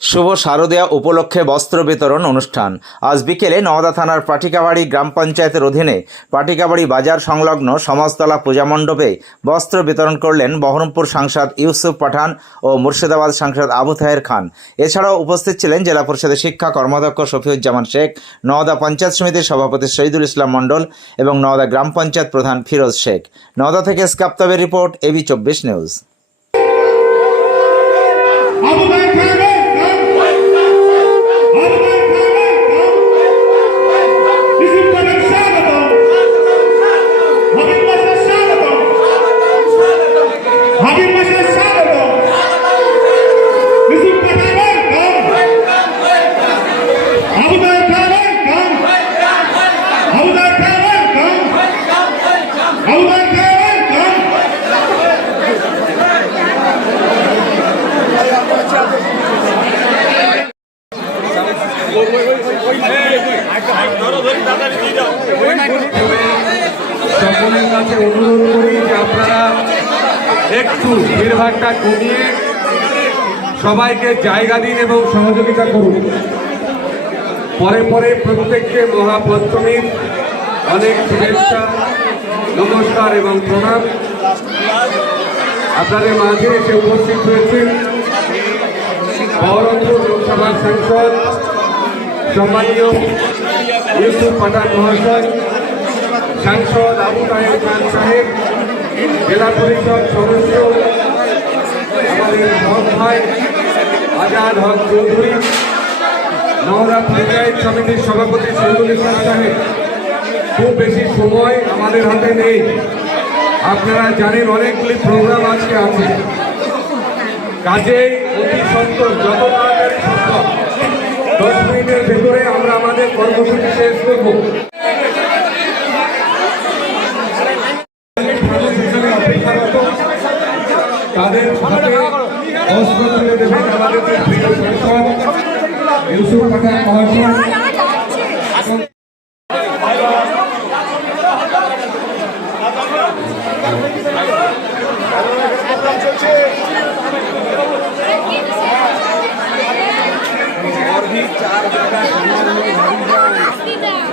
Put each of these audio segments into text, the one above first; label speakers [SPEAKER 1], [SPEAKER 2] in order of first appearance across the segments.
[SPEAKER 1] শুভ শারদীয়া উপলক্ষে বস্ত্র বিতরণ অনুষ্ঠান। আজ বিকেলে নওদা থানার পাটিকাবাড়ি গ্রাম পঞ্চায়েতের অধীনে পাটিকাবাড়ি বাজার সংলগ্ন সমাজতলা পূজা মণ্ডপে বস্ত্র বিতরণ করলেন বহরমপুর সাংসদ ইউসুফ পাঠান ও মুর্শিদাবাদ সাংসদ আবু তাহের খান। এছাড়াও উপস্থিত ছিলেন জেলা পরিষদের শিক্ষা কর্মাধ্যক্ষ শফিউজ্জামান শেখ, নওদা পঞ্চায়েত সমিতির সভাপতি শহীদুল ইসলাম মণ্ডল এবং নওদা গ্রাম পঞ্চায়েত প্রধান ফিরোজ শেখ। নওদা থেকে স্কাপ্তাবের রিপোর্ট এবি চব্বিশ নিউজ।
[SPEAKER 2] সকলের কাছে অনুরোধ করি যে আপনারা একটু ভিড়ভাড়টা কমিয়ে সবাইকে জায়গা দিন এবং সহযোগিতা করুন। পরে পরে প্রত্যেককে মহাপঞ্চমীর অনেক শুভেচ্ছা, নমস্কার এবং প্রণাম। আপনাদের মাঝে এসে উপস্থিত হয়েছেন বহরমপুর লোকসভার সাংসদ সম্মানীয় ইউসুফ পাঠান মহাশয়, সাংসদ আবু তাহের খান সাহেব, জেলা পরিষদ সদস্য, আমাদের হক ভাই আজাদ হক চৌধুরী নওদা পঞ্চায়েত সমিতির সভাপতি শহীদুল ইসলাম সাহেব। খুব বেশি সময় আমাদের হাতে নেই। আপনারা জানেন অনেকগুলি প্রোগ্রাম আজকে আছে। কাজেই অতি সত্তর যত তাড়াতাড়ি সম্ভব। দশ মিনিটের ভেতরে আমরা আমাদের কর্মসূচি শেষ করব। তাদের হাতে দেবেন আমাদের ইউসুফ পাঠান মহাশয়।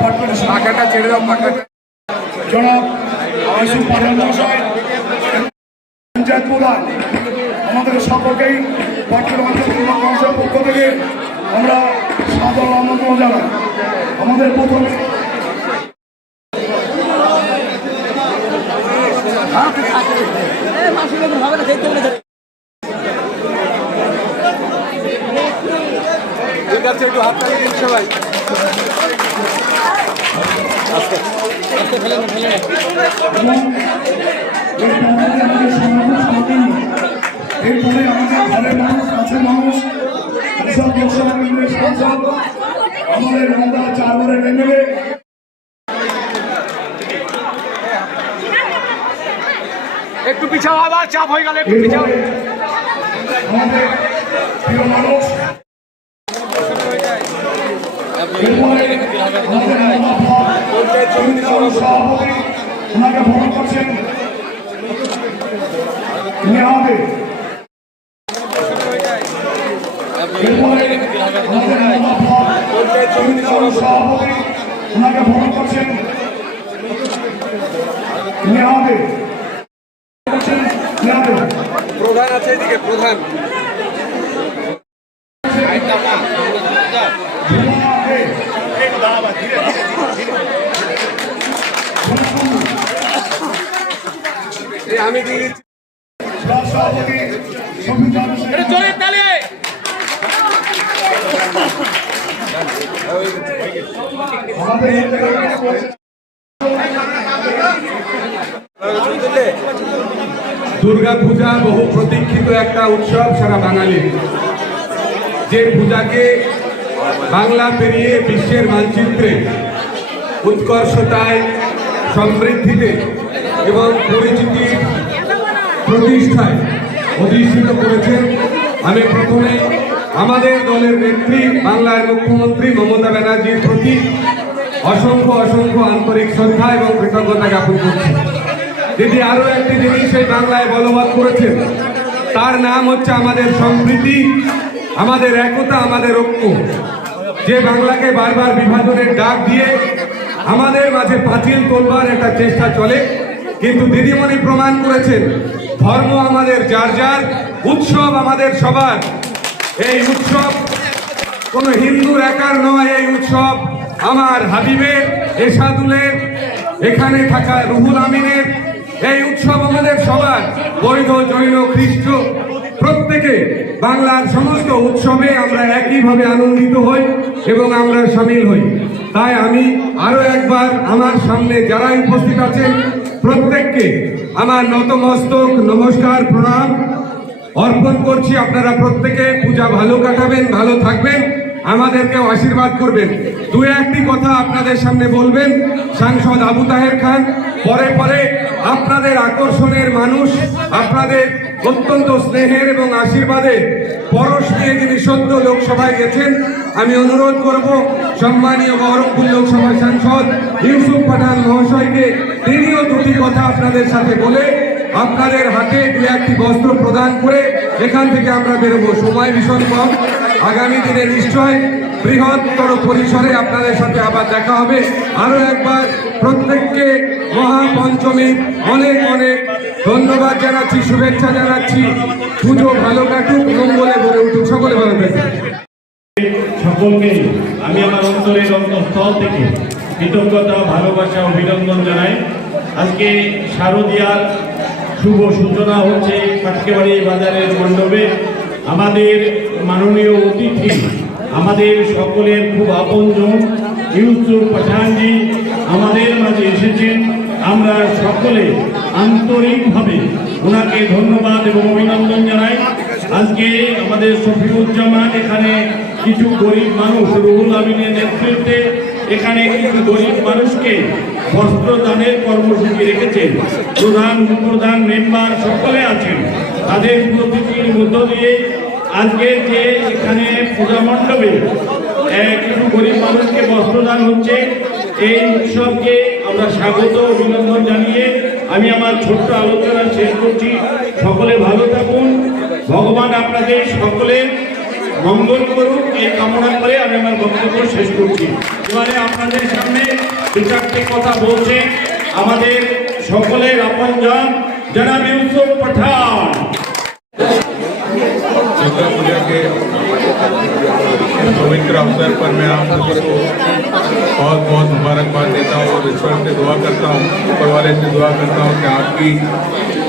[SPEAKER 2] পাখাটা ছেড়ে দাও পাখাটা
[SPEAKER 3] জনাব ইউসুফ পাঠান মহাশয়, পঞ্চায়েত প্রধান, আমাদের সকলকেই পাটকের পক্ষ থেকে আমরা সাদর আমন্ত্রণ জানাই। আমাদের প্রথমে
[SPEAKER 2] ঠিক আছে, একটু হাত সবাই।
[SPEAKER 3] এরপরে আমাদের ঘরের মানুষ কাছের মানুষ এসব লোকসভা সাংসদ আমাদের নন্দা চারবারের এমএলএ
[SPEAKER 2] একটু পিছাও আবার, চাপ হয়ে গেল, একটু পিছাও।
[SPEAKER 3] আমাদের প্রিয় মানুষ এরপরে আমাদের মহাভাব সভাপতি ওনাকে ভ্রমণ করছেন এরপরে আমাদের সভাপতি ওনাকে ভ্রমণ করছেন করছেন নেহাবে
[SPEAKER 2] প্রধান আছে এদিকে, প্রধান। আমি দিয়ে দিচ্ছি। দুর্গা পূজা বহু প্রতীক্ষিত একটা উৎসব সারা বাঙালির যে পূজাকে বাংলা পেরিয়ে বিশ্বের মানচিত্রে উৎকর্ষতায় সমৃদ্ধিতে এবং পরিচিতির প্রতিষ্ঠায় অধিষ্ঠিত করেছেন। আমি প্রথমে আমাদের দলের নেত্রী, বাংলার মুখ্যমন্ত্রী মমতা ব্যানার্জির প্রতি অসংখ্য অসংখ্য আন্তরিক শ্রদ্ধা এবং কৃতজ্ঞতা জ্ঞাপন করছি। দিদি আরও একটি জিনিস এই বাংলায় বলবৎ করেছেন। তার নাম হচ্ছে আমাদের সম্প্রীতি, আমাদের একতা, আমাদের ঐক্য। যে বাংলাকে বারবার বিভাজনের ডাক দিয়ে আমাদের মাঝে পাঁচিল তোলবার একটা চেষ্টা চলে। কিন্তু দিদিমণি প্রমাণ করেছেন, ধর্ম আমাদের যার যার, উৎসব আমাদের সবার। এই উৎসব, কোন হিন্দুর একার নয় এই উৎসব, আমার হাবিবের এসাদুলের এখানে থাকা রুহুল আমিনের। এই উৎসব আমাদের সবার, বৈধ, জৈন, খ্রিস্ট, প্রত্যেকে বাংলার সমস্ত উৎসবে আমরা একইভাবে আনন্দিত হই এবং আমরা সামিল হই। তাই আমি আরও একবার আমার সামনে যারা উপস্থিত আছেন প্রত্যেককে আমার নতমস্তক, নমস্কার, প্রণাম। অর্পণ করছি আপনারা প্রত্যেকে। পূজা ভালো কাটাবেন, ভালো থাকবেন। আমাদেরকে আশীর্বাদ করবেন। দু একটি কথা আপনাদের সামনে বলবেন। সাংসদ আবু তাহের খান পরে আকর্ষণের মানুষ। আপনাদের অত্যন্ত স্নেহের এবং আশীর্বাদে পরশ নিয়ে যিনি সদ্য লোকসভায় গেছেন, আমি অনুরোধ করব সম্মানীয় বহরমপুর লোকসভা সাংসদ ইউসুফ পাঠান মহাশয়কে, তিনিও দুটি কথা আপনাদের সাথে বলে আপনাদের হাতে দু একটি বস্ত্র প্রদান করে এখান থেকে আমরা বেরোবো। সময় ভীষণ কম। আগামী দিনে নিশ্চয় বৃহত্তর পরিসরে আপনাদের সাথে আবার দেখা হবে। আরও একবার প্রত্যেককে মহাপঞ্চমীর অনেক অনেক ধন্যবাদ জানাচ্ছি, শুভেচ্ছা জানাচ্ছি। পুজো ভালো কাটুক, মঙ্গলে ভরে উঠুক সকলে ভালো থাকুন।
[SPEAKER 4] সকলকে আমি আমার অন্তরের অন্তঃস্থল থেকে কৃতজ্ঞতা, ভালোবাসা, অভিনন্দন জানাই। আজকে শারদীয়ার শুভ সূচনা হচ্ছে কাটকেবাড়ি বাজারের মণ্ডপে। আমাদের মাননীয় অতিথি, আমাদের সকলের খুব আপনজন, ইউসুফ পাঠানজি আমাদের মাঝে এসেছেন। আমরা সকলে আন্তরিকভাবে ওনাকে ধন্যবাদ এবং অভিনন্দন জানাই। আজকে আমাদের শফিউজ্জামান এখানে কিছু গরিব মানুষ, রুহুল আমিনের নেতৃত্বে এখানে কিছু গরিব মানুষকে বস্ত্র দানের কর্মসূচি রেখেছেন প্রধান উপপ্রধান মেম্বার সকলে আছেন। তাদের প্রতিটির মধ্য দিয়ে আজকে যে এখানে পূজা মণ্ডপে কিছু গরিব মানুষকে বস্ত্রদান হচ্ছে, এই উৎসবকে আমরা স্বাগত, অভিনন্দন জানিয়ে আমি আমার ছোট্ট আলোচনা শেষ করছি। সকলে ভালো থাকুন। ভগবান আপনাদের সকলে মঙ্গল করুক, এই কামনা করে আমি আমার বক্তব্য শেষ করছি। এবারে আপনাদের সামনে দু কথা বলছে আমাদের সকলের আপন আপনজন, জনাব ইউসুফ পাঠান।
[SPEAKER 5] पवित्र अवसर पर मैं आप लोगों को बहुत बहुत मुबारकबाद देता हूँ और ईश्वर से दुआ करता हूँ, ऊपर वाले से दुआ करता हूँ कि आपकी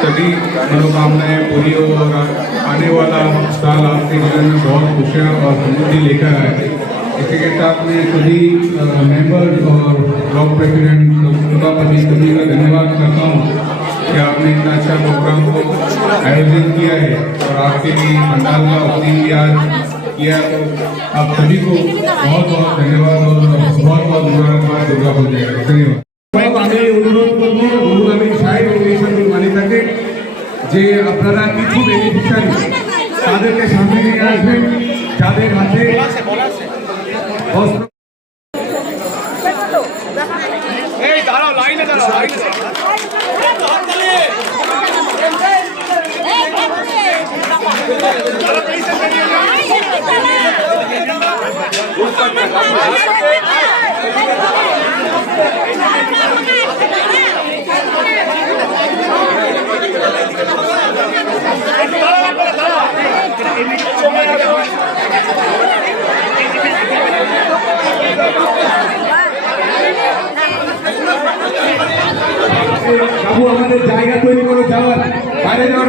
[SPEAKER 5] सभी मनोकामनाएँ पूरी हो और आने वाला साल आपके जीवन में बहुत खुशियाँ और समृद्धि लेकर आए। इसी के साथ मैं सभी मेंबर्स और ब्लॉक प्रेसिडेंट सभापति सभी का धन्यवाद करता हूँ कि आपने इतना अच्छा प्रोग्राम को आयोजित किया है और आपके लिए पंडाल का ओपनिंग भी आज किया तो आप सभी को बहुत बहुत धन्यवाद और बहुत बहुत मुबारकबाद दुर्गा पूजा का। धन्यवाद
[SPEAKER 2] আমি অনুরোধ করবো রুহুল আমিন সাহেব এবং এই সঙ্গে মালিকাকে যে আপনারা কিছু বেনিফিশিয়ারি তাদেরকে সামনে নিয়ে আসবেন যাদের হাতে বস্ত্র বাবু আমাদের জায়গা তৈরি করে যাওয়ার বাইরে যাওয়ার